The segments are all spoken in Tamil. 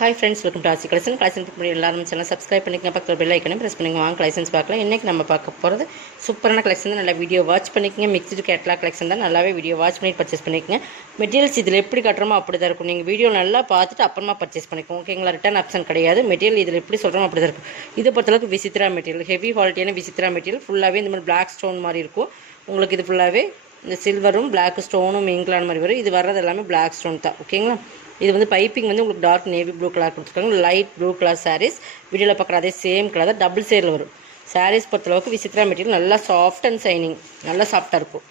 ஹாய் ஃப்ரெண்ட்ஸ், வெல்கம் டு ஆசி கலெக்ஷன். கலெக்ஷன் எல்லாரும் சேனல் சப்ஸ்கிரைப் பண்ணிக்கங்க, பக்கத்தில் பெல் ஐக்கனையும் ப்ரெஸ் பண்ணிங்க. வாங்க கலெக்ஷன்ஸ் பார்க்கலாம். இன்றைக்கி நம்ம பார்க்க போகிறது சூப்பரான கலெக்ஷன் தான். நல்லா வீடியோ வாட்ச் பண்ணிக்கங்க. மிக்ஸ்டு கேட்லாக் கலெக்ஷன் தான். நல்லாவே வீடியோ வாட்ச் பண்ணி பர்ச்சேஸ் பண்ணிக்கங்க. மெட்டீரியல்ஸ் இதில் எப்படி கட்டுறோமோ அப்படி தான் இருக்கும். நீங்கள் வீடியோ நல்லா பார்த்துட்டு அப்புறமா பர்ச்சேஸ் பண்ணிக்கோங்க, ஓகேங்களா? ரிட்டர்ன் ஆப்ஷன் கிடையாது. மெட்டீரியல் இதில் எப்படி சொல்கிறோம் அப்படி தான் இருக்கும். இதை பொறுத்தளவுக்கு விசித்ரா மெட்டீரியல், ஹெவி குவாலிட்டியான விசித்ரா மெட்டீரியல். ஃபுல்லாகவே இந்த மாதிரி பிளாக் ஸ்டோன் மாதிரி இருக்கும். உங்களுக்கு இது ஃபுல்லாகவே இந்த சில்வரும் பிளாக் ஸ்டோனும் இங்கிலான மாதிரி வரும். இது வர்றது எல்லாமே பிளாக் ஸ்டோன் தான், ஓகேங்களா? இது வந்து பைப்பிங் வந்து உங்களுக்கு டார்க் நேவி ப்ளூ கலர் கொடுத்துருக்காங்க. Light blue colour sarees. வீடியோவில் பார்க்குற அதே சேம் கலர் தான், டபுள் சேரில் வரும். சாரீஸ் பொறுத்தளவுக்கு விசித்ரா மெட்டீரியல் நல்லா சாஃப்ட் அண்ட் சைனிங், நல்லா சாஃப்டாக இருக்கும்.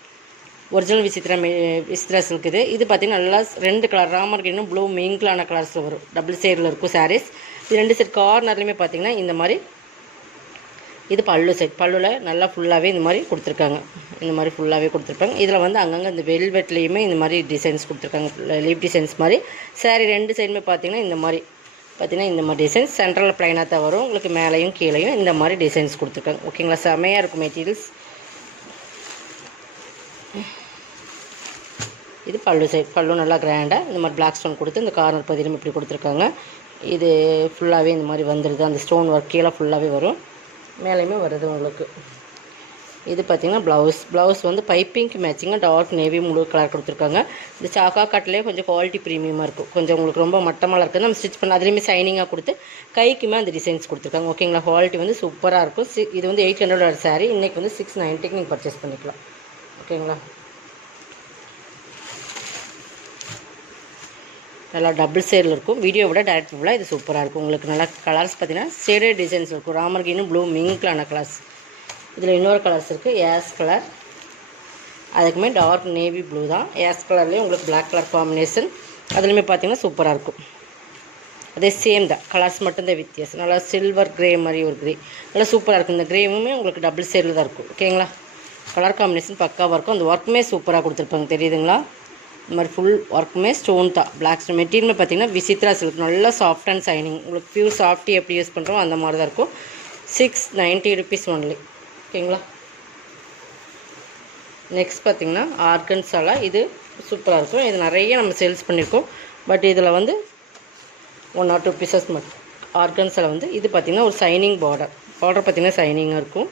ஒரிஜினல் விசித்ரா சில்க் இது. இது பார்த்திங்கன்னா நல்லா ரெண்டு கலர் ராமர் கிரீனும் ப்ளூ மிங்கிளான கலர்ஸில் வரும். டபுள் சேரில் இருக்கும் சாரீஸ். இது ரெண்டு செட் கார்னர்லையுமே பார்த்திங்கன்னா இந்த மாதிரி. இது பல்லு செட். பல்லுவில் நல்லா ஃபுல்லாகவே இந்த மாதிரி கொடுத்துருக்காங்க. இந்த மாதிரி ஃபுல்லாகவே கொடுத்துருப்பாங்க. இதில் வந்து அங்கங்கே இந்த வெல்வெட்லேயுமே இந்த மாதிரி டிசைன்ஸ் கொடுத்துருக்காங்க, லீப் டிசைன்ஸ் மாதிரி. சாரீ ரெண்டு சைடுமே பார்த்திங்கன்னா இந்த மாதிரி இந்த மாதிரி டிசைன்ஸ். சென்ட்ரலில் ப்ளைனாக தான் வரும். உங்களுக்கு மேலேயும் கீழேயும் இந்த மாதிரி டிசைன்ஸ் கொடுத்துருக்காங்க, ஓகேங்களா? செமையாக இருக்கும் மெட்டீரியல்ஸ். இது பல்லு சைட். பல்லு நல்லா கிராண்டாக இந்த மாதிரி பிளாக் ஸ்டோன் கொடுத்து இந்த கார்னர் பகுதியிலும் இப்படி கொடுத்துருக்காங்க. இது ஃபுல்லாகவே இந்த மாதிரி வந்துடுது. அந்த ஸ்டோன் ஒர்க் கீழே ஃபுல்லாகவே வரும், மேலேயுமே வருது உங்களுக்கு. இது பார்த்திங்கன்னா ப்ளவுஸ் வந்து பைப்பிங்க்கு மேட்சிங்காக டார்க் நேவி முழு கலர் கொடுத்துருக்காங்க. இந்த சாக்கா கட்டிலே கொஞ்சம் குவாலிட்டி ப்ரீமியமாக இருக்கும். கொஞ்சம் உங்களுக்கு ரொம்ப மட்டமாக இருக்குது. நம்ம ஸ்டிச் பண்ண அதுலேயுமே சைனிங்காக கொடுத்து கைக்குமே அந்த டிசைன்ஸ் கொடுத்துருக்காங்க, ஓகேங்களா? குவாலிட்டி வந்து சூப்பராக இருக்கும். இது வந்து 800 சாரீ. இன்றைக்கி வந்து 690க்கு நீங்கள் பர்ச்சேஸ் பண்ணிக்கலாம், ஓகேங்களா? நல்லா டபுள் சேரில் இருக்கும். வீடியோ விட டேரக்ட் விட இது சூப்பராக இருக்கும். உங்களுக்கு நல்லா கலர்ஸ் பார்த்தீங்கன்னா ஷேடட் டிசைன்ஸ் இருக்கும். ராமர் கிரீனும் ப்ளூ மிங்க்லான கலர்ஸ். இதில் இன்னொரு கலர்ஸ் இருக்குது, ஏஸ் கலர். அதுக்குமே டார்க் நேவி ப்ளூ தான். ஏஸ் கலர்லேயே உங்களுக்கு பிளாக் கலர் காம்பினேஷன். அதுலேயுமே பார்த்தீங்கன்னா சூப்பராக இருக்கும். அதே சேம் தான், கலர்ஸ் மட்டும்தான் வித்தியாசம். நல்லா சில்வர் கிரே மாதிரி ஒரு கிரே நல்லா சூப்பராக இருக்கும். இந்த கிரேவுமே உங்களுக்கு டபுள் சேரில் தான் இருக்கும், ஓகேங்களா? கலர் காம்பினேஷன் பக்காவாக இருக்கும். அந்த ஒர்க்குமே சூப்பராக கொடுத்துருப்பாங்க, தெரியுதுங்களா? இந்த மாதிரி ஃபுல் ஒர்க்குமே ஸ்டோன் தான். பிளாக் ஸ்டோன் மெட்டீரியல் பார்த்திங்கன்னா விசித்ரா சில்க். நல்லா சாஃப்ட் அண்ட் சைனிங். உங்களுக்கு பியூர் சாஃப்டி எப்படி யூஸ் பண்ணுறோம் அந்த மாதிரி தான் இருக்கும். 690 rupees ஒன்லி, ஓகேங்களா? நெக்ஸ்ட் பார்த்திங்கன்னா ஆர்கன்ஸாலா. இது சூப்பராக இருக்கும். இது நிறைய நம்ம சேல்ஸ் பண்ணியிருக்கோம். பட் இதில் வந்து 1 or 2 பீசஸ் மட்டும். ஆர்கன்ஸால் வந்து இது பார்த்திங்கன்னா ஒரு சைனிங் பார்டர் பார்த்திங்கன்னா சைனிங்காக இருக்கும்,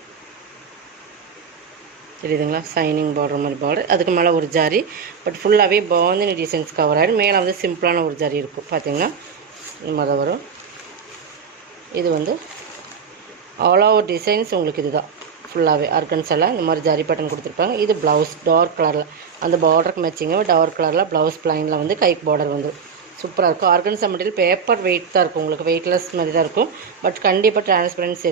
தெரியுதுங்களா? சைனிங் பார்டர் மாதிரி பார்டர். அதுக்கு மேலே ஒரு ஜாரி. பட் ஃபுல்லாகவே பாந்தினி டிசைன்ஸ் கவர் ஆகிடும். மேலே வந்து சிம்பிளான ஒரு ஜாரி இருக்கும், பார்த்திங்கன்னா இந்த மாதிரி தான் வரும். இது வந்து ஆல் ஓவர் டிசைன்ஸ் உங்களுக்கு இது தான் ஃபுல்லாகவே ஆர்கன்ஸால் இந்த மாதிரி ஜாரி பட்டன் கொடுத்துருப்பாங்க. இது ப்ளவுஸ் டார்க் கலரில் அந்த பார்டருக்கு மேட்சிங்காக டார்க் கலரில் ப்ளவுஸ் ப்ளைனில் வந்து கைக்கு பார்டர் வந்து சூப்பராக இருக்கும். ஆர்கன்ஸா மெட்டீரியல் பேப்பர் வெயிட் தான் இருக்கும். உங்களுக்கு வெயிட்லெஸ் மாதிரி தான் இருக்கும். பட் கண்டிப்பாக டிரான்ஸ்பரன்சி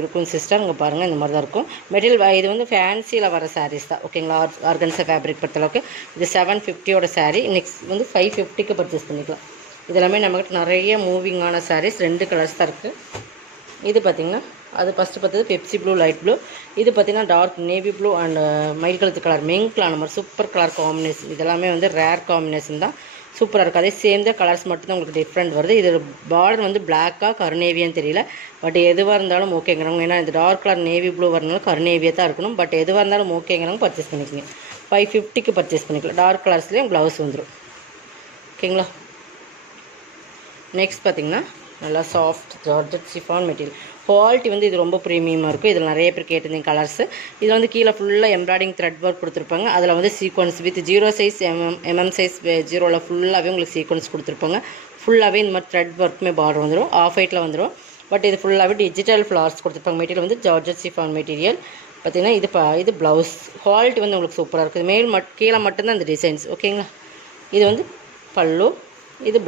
இருக்கும் சிஸ்டர். இங்கே பாருங்கள் இந்த மாதிரி தான் இருக்கும் மெட்டீரியல். இது வந்து ஃபேன்சியில் வர சாரீஸ் தான், ஓகேங்களா? ஆர்கன்ஸா ஃபேப்ரிக் பொறுத்தளவுக்கு இது 750 சாரீ. நெக்ஸ்ட் வந்து 550க்கு பர்ச்சேஸ் பண்ணிக்கலாம். இதெல்லாமே நம்மகிட்ட நிறைய மூவிங்கான சாரீஸ். 2 கலர்ஸ் தான் இருக்குது. இது பார்த்திங்கன்னா அது ஃபஸ்ட்டு பார்த்தது பெப்சி ப்ளூ லைட் ப்ளூ. இது பார்த்திங்கன்னா டார்க் நேவி ப்ளூ அண்ட் மயில் கலத்து கலர் மெங்க்லான மாதிரி சூப்பர் கலர் காம்பினேஷன். இதெல்லாமே வந்து ரேர் காம்பினேஷன் தான், சூப்பராக இருக்குது. அதே சேம் தான் கலர்ஸ் மட்டும்தான் உங்களுக்கு டிஃப்ரெண்ட் வருது. இது பார்டர் வந்து பிளாக்காக கருநேவியான்னு தெரியல. பட் எதுவாக இருந்தாலும் ஓகேங்கிறவங்க, ஏன்னா இந்த டார்க் கலர் நேவி ப்ளூ வரனால கருநேவியாக தான் இருக்கணும். பட் எதுவாக இருந்தாலும் ஓகேங்கிறவங்க பர்ச்சேஸ் பண்ணிக்கோங்க. 550க்கு பர்ச்சேஸ் பண்ணிக்கலாம். டார்க் கலர்ஸ்லேயும் ப்ளவுஸ் வந்துடும், ஓகேங்களா? நெக்ஸ்ட் பார்த்திங்கன்னா நல்லா soft georgette chiffon material. Quality வந்து இது ரொம்ப ப்ரீமியமாக இருக்கும். இதில் நிறைய பேர் கேட்டிருந்தீங்க கலர்ஸு. இதில் வந்து கீழே ஃபுல்லாக எம்ப்ராய்டிங் த்ரெட் ஒர்க் கொடுத்துருப்பாங்க. அதில் வந்து sequence with 0 size mm size 0ல் ஃபுல்லாகவே உங்களுக்கு சீக்வன்ஸ் கொடுத்துருப்பாங்க. ஃபுல்லாகவே இந்த மாதிரி த்ரெட் ஒர்க்குமே பார்டர் வந்துடும். ஆஃப் ஒயிட்டில் வந்துடும். பட் இது ஃபுல்லாகவே டிஜிட்டல் ஃப்ளார்ஸ் கொடுத்துருப்பாங்க. மெட்டீரியல் வந்து ஜார்ஜெட் சிஃபான் மெட்டீரியல். பார்த்திங்கன்னா இது ப்ளவுஸ். குவாலிட்டி வந்து உங்களுக்கு சூப்பராக இருக்குது. கீழே மட்டும்தான் இந்த டிசைன்ஸ், ஓகேங்களா? இது வந்து பல்லு. இது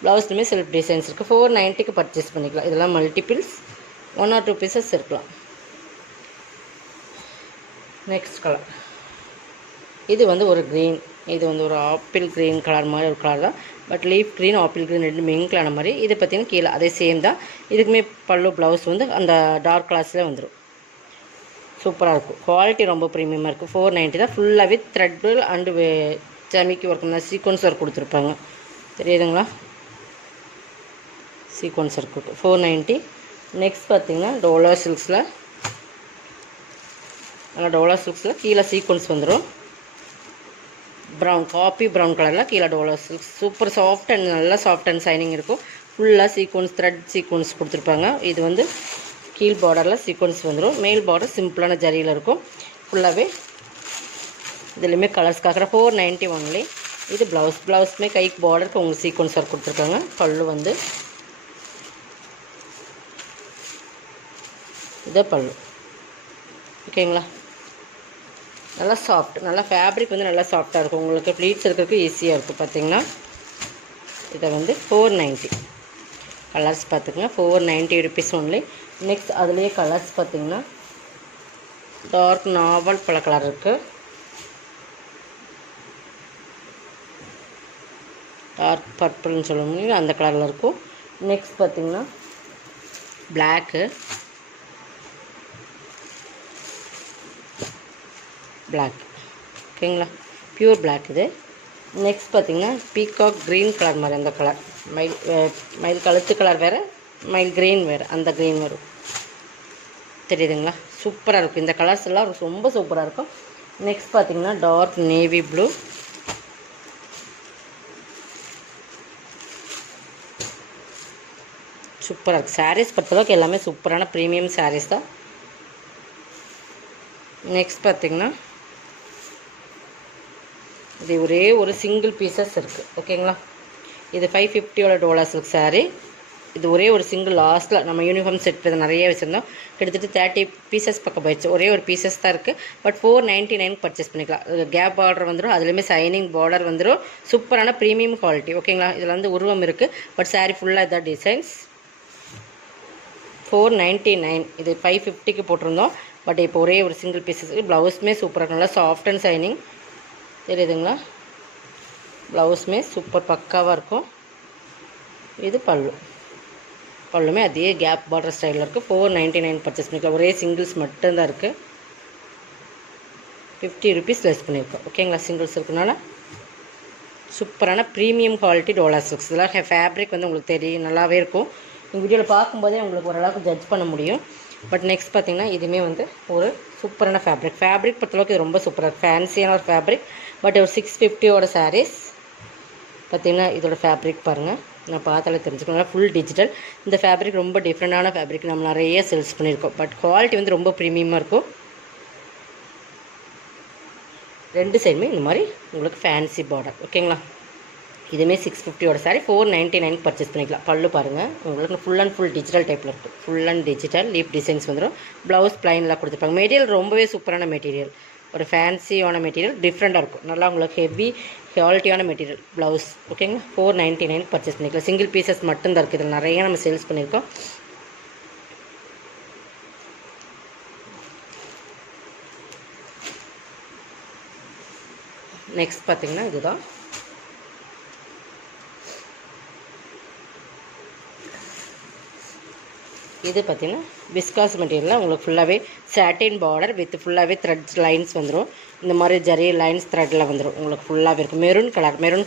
ப்ளவுஸ்லுமே செல்ஃப் டிசைன்ஸ் இருக்குது. 490க்கு பர்ச்சேஸ் பண்ணிக்கலாம். இதெல்லாம் மல்டிபிள்ஸ் 1 or 2 பீசஸ் இருக்கலாம். நெக்ஸ்ட் கலர் இது வந்து ஒரு க்ரீன். இது வந்து ஒரு ஆப்பிள் க்ரீன் கலர் மாதிரி ஒரு கலர் தான். But leaf green apple green ரெண்டு மிங்க்லான மாதிரி. இது பார்த்திங்கன்னா கீழே அதே சேம் தான். இதுக்குமே பல்லு ப்ளவுஸ் வந்து அந்த டார்க் கலர்ஸில் வந்துடும். சூப்பராக இருக்கும். குவாலிட்டி ரொம்ப ப்ரீமியமாக இருக்குது. 490 தான். ஃபுல்லாகவே த்ரெட்டு அண்டு ஜமிக்கி ஒர்க் சீக்வன்ஸ் ஒர்க் கொடுத்துருப்பாங்க, தெரியுதுங்களா? சீக்வன்ஸ் இருக்குது. 490. நெக்ஸ்ட் பார்த்திங்கன்னா டோலா சில்க்ஸில் கீழே சீக்வன்ஸ் வந்துடும். ப்ரௌன் காப்பி ப்ரௌன் கலரில் கீழே Dolo silk super soft and நல்லா சாஃப்ட் அண்ட் ஷைனிங் இருக்கும். ஃபுல்லாக சீக்வன்ஸ் த்ரெட் சீக்வன்ஸ் கொடுத்துருப்பாங்க. இது வந்து கீழ் பார்டரில் சீக்வன்ஸ் வந்துடும். மேல் பார்டர் சிம்பிளான ஜரியில் இருக்கும். ஃபுல்லாகவே இதுலேயுமே கலர்ஸ் காக்கிற 490 ஒன்லி. இது ப்ளவுஸ்மே கைக்கு பார்டருக்கு உங்களுக்கு சீக்வன்ஸ் ஒர்க் கொடுத்துருக்காங்க. பல்லு வந்து இதே பல்லு. ஓகேங்களா, நல்லா சாஃப்ட், நல்லா ஃபேப்ரிக் வந்து நல்லா சாஃப்டாக இருக்கும். உங்களுக்கு ப்ளீட்ஸ் இருக்கிறதுக்கு ஈஸியாக இருக்கும். பார்த்திங்கன்னா இதை வந்து 490 கலர்ஸ் பார்த்துக்குங்க. 490 ருபீஸ் ஒன்லி. நெக்ஸ்ட் அதுலேயே கலர்ஸ் பார்த்திங்கன்னா டார்க் நாவல் பல கலர் இருக்குது. டார்க் பர்பிள்னு சொல்ல முடியும், அந்த கலரில் இருக்கும். நெக்ஸ்ட் பார்த்திங்கன்னா பிளாக்கு, பிளாக். ஓகேங்களா, பியூர் பிளாக் இது. நெக்ஸ்ட் பார்த்திங்கன்னா பீகாக் க்ரீன் கலர் மாதிரி அந்த கலர். மயில் கழுத்து கலர் வேறு, மயில் க்ரீன் வேறு, அந்த க்ரீன் வரும். தெரியுதுங்களா, சூப்பராக இருக்கும். இந்த கலர்ஸ் எல்லாம் ரொம்ப சூப்பராக இருக்கும். நெக்ஸ்ட் பார்த்திங்கன்னா டார்க் நேவி ப்ளூ, சூப்பராக இருக்குது. சாரீஸ் பொறுத்தளவுக்கு எல்லாமே சூப்பரான ப்ரீமியம் சாரீஸ் தான். நெக்ஸ்ட் பார்த்திங்கன்னா இது ஒரே ஒரு சிங்கிள் பீசஸ் இருக்குது. ஓகேங்களா, இது 550 டோலா சில்க் சாரீ. இது ஒரே ஒரு சிங்கிள் லாஸ்ட்டில் நம்ம யூனிஃபார்ம் செட் இதை நிறைய வச்சுருந்தோம். கிட்டத்தட்ட 30 பீசஸ் பக்கம் போயிடுச்சு. ஒரே ஒரு பீசஸ் தான் இருக்குது. பட் 499 பர்ச்சேஸ் பண்ணிக்கலாம். கேப் பார்டர் வந்துடும். அதுலேயுமே சைனிங் பார்டர் வந்துடும். சூப்பரான ப்ரீமியம் குவாலிட்டி. ஓகேங்களா, இதில் வந்து உருவம் இருக்குது. பட் சாரீ ஃபுல்லாக இதான் டிசைன்ஸ். 499. இது 550க்கு போட்டிருந்தோம். பட் இப்போ ஒரே ஒரு சிங்கிள் பீசஸ். ப்ளவுஸுமே சூப்பராக நல்லா சாஃப்ட் அண்ட் சைனிங். தெரியுதுங்களா, ப்ளவுஸுமே சூப்பர் பக்காவாக இருக்கும். இது பல்லுமே அதே கேப் பார்டர் ஸ்டைலில் இருக்குது. 499 பர்ச்சேஸ் பண்ணிக்கலாம். ஒரே சிங்கிள்ஸ் மட்டும்தான் இருக்குது. 50 ருபீஸ் லெஸ் பண்ணியிருக்கோம். ஓகேங்களா, சிங்கிள்ஸ் இருக்குனால சூப்பரான ப்ரீமியம் குவாலிட்டி டோலா சில்க்ஸ். இதெல்லாம் ஃபேப்ரிக் வந்து உங்களுக்கு தெரியும், நல்லாவே இருக்கும். இந்த வீடியோவில் பார்க்கும்போதே உங்களுக்கு ஓரளவுக்கு ஜட்ஜ் பண்ண முடியும். பட் நெக்ஸ்ட் பார்த்திங்கன்னா இதுவுமே வந்து ஒரு சூப்பரான ஃபேப்ரிக் பொறுத்தளவுக்கு இது ரொம்ப சூப்பராக இருக்குது. ஃபேன்சியான ஒரு ஃபேப்ரிக். பட் ஒரு 650 சாரீஸ். பார்த்திங்கன்னா இதோட ஃபேப்ரிக் பாருங்கள், நான் பார்த்தாலே தெரிஞ்சுக்கணும். Full digital. இந்த ஃபேப்ரிக் ரொம்ப டிஃப்ரெண்டான ஃபேப்ரிக். நம்ம நிறைய சேல்ஸ் பண்ணியிருக்கோம். பட் குவாலிட்டி வந்து ரொம்ப ப்ரீமியமாக இருக்கும். ரெண்டு சைடுமே இந்த மாதிரி உங்களுக்கு ஃபேன்சி பார்டர். ஓகேங்களா, இதுவுமே 650 சாரீ 499 பர்ச்சேஸ் பண்ணிக்கலாம். பல்லு பாருங்கள், உங்களுக்கு ஃபுல் அண்ட் ஃபுல் டிஜிட்டல் டைப்பில் இருக்கும். Full and digital leaf designs வந்துடும். ப்ளவுஸ் ப்ளைனில் கொடுத்துருப்பாங்க. மெட்டீரியல் ரொம்பவே சூப்பரான மெட்டீரியல். ஒரு ஃபேன்சியான மெட்டீரியல், டிஃப்ரெண்ட்டாக இருக்கும். நல்லா உங்களுக்கு ஹெவி குவாலிட்டியான மெட்டீரியல் ப்ளவுஸ். ஓகேங்களா, 499 பர்ச்சேஸ் பண்ணிக்கலாம். சிங்கிள் பீசஸ் மட்டும்தான் இருக்குது. இதில் நிறைய நம்ம சேல்ஸ் பண்ணியிருக்கோம். நெக்ஸ்ட் பார்த்திங்கன்னா இதுதான். இது பார்த்திங்கன்னா விஸ்காஸ் மெட்டீரியலில் உங்களுக்கு ஃபுல்லாகவே சாட்டின் பார்டர் வித் ஃபுல்லாகவே த்ரெட் லைன்ஸ் வந்துடும். இந்த மாதிரி ஜரி லைன்ஸ் த்ரெட்டில் வந்துடும். உங்களுக்கு ஃபுல்லாகவே இருக்கும். மெரூன்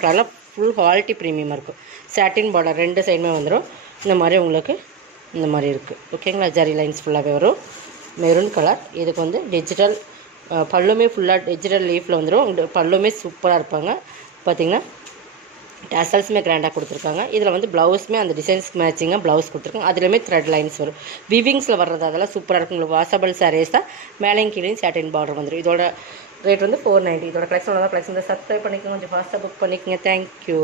கலரில் ஃபுல் குவாலிட்டி ப்ரீமியமாக இருக்கும். சாட்டின் பார்டர் ரெண்டு சைடுமே வந்துடும். இந்த மாதிரி உங்களுக்கு இந்த மாதிரி இருக்குது. ஓகேங்களா, ஜரி லைன்ஸ் ஃபுல்லாகவே வரும். Maroon colour. இதுக்கு வந்து டிஜிட்டல் பல்லுமே ஃபுல்லாக டிஜிட்டல் லீஃபில் வந்துடும். பல்லுமே சூப்பராக இருப்பாங்க. பார்த்திங்கன்னா டசல்ஸுமே கிராண்டாக கொடுத்துருக்காங்க. இதில் வந்து ப்ளவுஸுமே அந்த டிசைன்ஸ்க்கு மேட்சிங்காக ப்ளவுஸ் கொடுத்துருக்காங்க. அதுலேயுமே த்ரெட் லைன்ஸ் வரும். விவிங்ஸில் வர்றது அதெல்லாம் சூப்பராக இருக்கும். உங்களுக்கு வாஷபிள் சாரீஸ் தான். மேலேயும் கீழேயும் சாட்டின் பார்டர் வந்துடும். இதோட ரேட் வந்து 490. இதோட கலெக்ஷன் சப்ஸ்கிரைப் பண்ணிக்கோங்க, கொஞ்சம் ஃபாஸ்ட்டாக புக் பண்ணிக்கோங்க. தேங்க்யூ.